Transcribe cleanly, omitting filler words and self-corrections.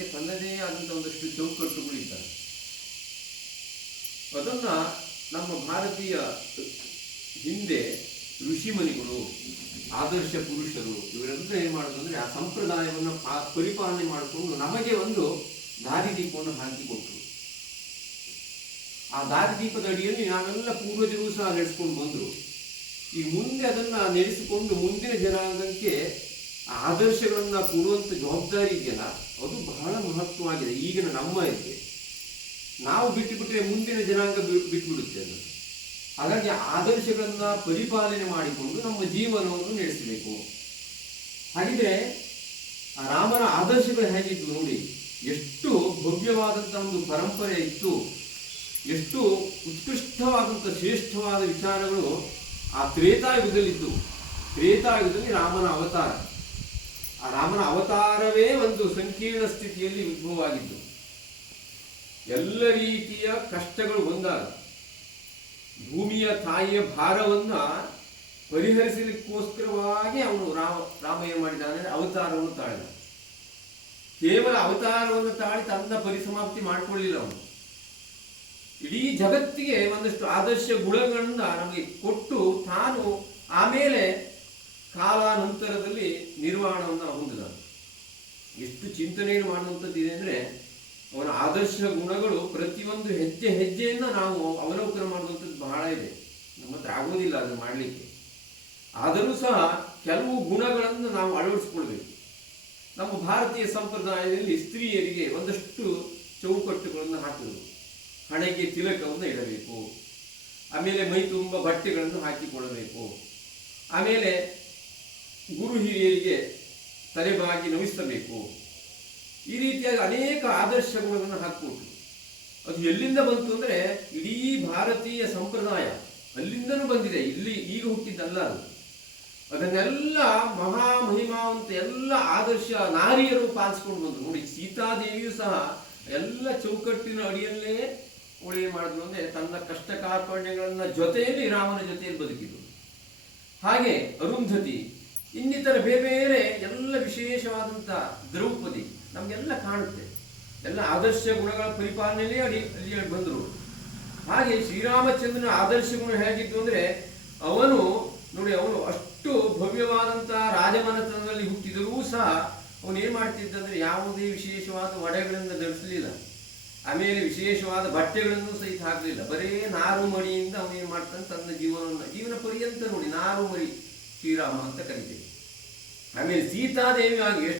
ಅದಕ್ಕೆ ತನ್ನದೇ ಆದಂಥ ಒಂದಷ್ಟು ಚೌಕಟ್ಟುಗಳಿದ್ದಾವೆ. ಅದನ್ನ ನಮ್ಮ ಭಾರತೀಯ ಹಿಂದೆ ಋಷಿಮುನಿಗಳು, ಆದರ್ಶ ಪುರುಷರು ಇವರೆಲ್ಲ ಏನು ಮಾಡೋದು ಅಂದರೆ ಆ ಸಂಪ್ರದಾಯವನ್ನು ಪರಿಪಾಲನೆ ಮಾಡಿಕೊಂಡು ನಮಗೆ ಒಂದು ದಾರಿದೀಪವನ್ನು ಹಾಕಿಕೊಟ್ರು. ಆ ದಾರಿದೀಪದ ಅಡಿಯಲ್ಲಿ ನಾವೆಲ್ಲ ಪೂರ್ವಜರು ಸಹ ನಡೆಸ್ಕೊಂಡು ಬಂದರು. ಈ ಮುಂದೆ ಅದನ್ನ ನಡೆಸಿಕೊಂಡು ಮುಂದಿನ ಜನಾಂಗಕ್ಕೆ ಆದರ್ಶಗಳನ್ನ ಕೊಡುವಂಥ ಜವಾಬ್ದಾರಿ ಇದೆಯಲ್ಲ, ಅದು ಬಹಳ ಮಹತ್ವವಾಗಿದೆ. ಈಗಿನ ನಮ್ಮ ಇದಕ್ಕೆ ನಾವು ಬಿಟ್ಟುಬಿಟ್ರೆ ಮುಂದಿನ ಜನಾಂಗ ಬಿಟ್ಟುಬಿಡುತ್ತೆ ಅದು. ಹಾಗಾಗಿ ಆದರ್ಶಗಳನ್ನ ಪರಿಪಾಲನೆ ಮಾಡಿಕೊಂಡು ನಮ್ಮ ಜೀವನವನ್ನು ನಡೆಸಬೇಕು. ಹಾಗಿದ್ರೆ ರಾಮನ ಆದರ್ಶಗಳು ಹೇಗಿದ್ದು ನೋಡಿ, ಎಷ್ಟು ಭವ್ಯವಾದಂಥ ಒಂದು ಪರಂಪರೆ ಇತ್ತು, ಎಷ್ಟು ಉತ್ಕೃಷ್ಟವಾದಂಥ ಶ್ರೇಷ್ಠವಾದ ವಿಚಾರಗಳು ಆ ತ್ರೇತಾಯುಗದಲ್ಲಿದ್ದು. ತ್ರೇತಾಯುಗದಲ್ಲಿ ರಾಮನ ಅವತಾರ, ಆ ರಾಮನ ಅವತಾರವೇ ಒಂದು ಸಂಕೀರ್ಣ ಸ್ಥಿತಿಯಲ್ಲಿ ಉದ್ಭವವಾಗಿದ್ದು. ಎಲ್ಲ ರೀತಿಯ ಕಷ್ಟಗಳು ಬಂದಾಗ ಭೂಮಿಯ ತಾಯಿಯ ಭಾರವನ್ನ ಪರಿಹರಿಸಲಿಕ್ಕೋಸ್ಕರವಾಗಿ ಅವನು ರಾಮ ಏನು ಮಾಡಿದ್ದಾನೆ, ಅವತಾರವನ್ನು ತಾಳಿದ. ಕೇವಲ ಅವತಾರವನ್ನು ತಾಳಿ ತನ್ನ ಪರಿಸಮಾಪ್ತಿ ಮಾಡಿಕೊಳ್ಳಿಲ್ಲ ಅವನು. ಇಡೀ ಜಗತ್ತಿಗೆ ಒಂದಷ್ಟು ಆದರ್ಶ ಗುಣಗಳನ್ನ ನಮಗೆ ಕೊಟ್ಟು ತಾನು ಆಮೇಲೆ ಕಾಲಾನಂತರದಲ್ಲಿ ನಿರ್ವಾಣವನ್ನು ಹೊಂದಿದ. ಎಷ್ಟು ಚಿಂತನೆಯನ್ನು ಮಾಡುವಂಥದ್ದಿದೆ ಅಂದರೆ, ಅವನ ಆದರ್ಶ ಗುಣಗಳು ಪ್ರತಿಯೊಂದು ಹೆಜ್ಜೆ ಹೆಜ್ಜೆಯನ್ನು ನಾವು ಅವಲೋಕನ ಮಾಡುವಂಥದ್ದು ಬಹಳ ಇದೆ. ನಮ್ಮ ಹತ್ರ ಆಗೋದಿಲ್ಲ ಅದನ್ನು ಮಾಡಲಿಕ್ಕೆ. ಆದರೂ ಸಹ ಕೆಲವು ಗುಣಗಳನ್ನು ನಾವು ಅಳವಡಿಸ್ಕೊಳ್ಬೇಕು. ನಮ್ಮ ಭಾರತೀಯ ಸಂಪ್ರದಾಯದಲ್ಲಿ ಸ್ತ್ರೀಯರಿಗೆ ಒಂದಷ್ಟು ಚೌಕಟ್ಟುಗಳನ್ನು ಹಾಕಿದರು. ಹಣೆಗೆ ತಿಲಕವನ್ನು ಇಡಬೇಕು, ಆಮೇಲೆ ಮೈ ತುಂಬ ಬಟ್ಟೆಗಳನ್ನು ಹಾಕಿಕೊಳ್ಳಬೇಕು, ಆಮೇಲೆ ಗುರು ಹಿರಿಯರಿಗೆ ತಲೆಬಾಗಿ ನಮಿಸಬೇಕು. ಈ ರೀತಿಯಾಗಿ ಅನೇಕ ಆದರ್ಶ ಗುಣಗಳನ್ನು ಹಾಕಿಕೊಟ್ರು. ಅದು ಎಲ್ಲಿಂದ ಬಂತು ಅಂದರೆ, ಇಡೀ ಭಾರತೀಯ ಸಂಪ್ರದಾಯ ಅಲ್ಲಿಂದನೂ ಬಂದಿದೆ, ಇಲ್ಲಿ ಈಗ ಹುಟ್ಟಿದ್ದಲ್ಲ ಅದು. ಅದನ್ನೆಲ್ಲ ಮಹಾಮಹಿಮಾವಂತ ಎಲ್ಲ ಆದರ್ಶ ನಾರಿಯರು ಪಾಲಿಸ್ಕೊಂಡು ಬಂದರು. ನೋಡಿ, ಸೀತಾದೇವಿಯೂ ಸಹ ಎಲ್ಲ ಚೌಕಟ್ಟಿನ ಅಡಿಯಲ್ಲೇ ಅವಳು ಏನು ಮಾಡಿದ್ರು ಅಂದರೆ, ತನ್ನ ಕಷ್ಟ ಕಾರ್ಪಣ್ಯಗಳನ್ನ ಜೊತೆಯಲ್ಲಿ ರಾಮನ ಜೊತೆಯಲ್ಲಿ ಬದುಕಿದ್ರು. ಹಾಗೆ ಅರುಂಧತಿ, ಇನ್ನಿತರ ಬೇರೆ ಬೇರೆ ಎಲ್ಲ ವಿಶೇಷವಾದಂಥ ದ್ರೌಪದಿ ನಮಗೆಲ್ಲ ಕಾಣುತ್ತೆ. ಎಲ್ಲ ಆದರ್ಶ ಗುಣಗಳ ಪರಿಪಾಲನೆಯಲ್ಲೇ ಅಲ್ಲಿ ಬಂದರು. ಹಾಗೆ ಶ್ರೀರಾಮಚಂದ್ರನ ಆದರ್ಶ ಗುಣ ಹೇಗಿತ್ತು ಅಂದರೆ, ಅವನು ಅಷ್ಟು ಭವ್ಯವಾದಂಥ ರಾಜಮನೆತನದಲ್ಲಿ ಹುಟ್ಟಿದರೂ ಸಹ ಅವನು ಏನು ಮಾಡ್ತಿದ್ದಂದ್ರೆ, ಯಾವುದೇ ವಿಶೇಷವಾದ ಒಡೆಗಳನ್ನು ಧರಿಸಲಿಲ್ಲ, ಆಮೇಲೆ ವಿಶೇಷವಾದ ಬಟ್ಟೆಗಳನ್ನು ಸಹಿತ ಹಾಕಲಿಲ್ಲ. ಬರೇ ನಾರು ಮಡಿಯಿಂದ ಅವನೇನು ಮಾಡ್ತಾನೆ, ತನ್ನ ಜೀವನ ಪರ್ಯಂತ ನೋಡಿ ನಾರು ಮಡಿ ಶ್ರೀರಾಮ ಅಂತ ಕರಿತೇವೆ. ಆಮೇಲೆ ಸೀತಾದೇವಿ ಆಗಿ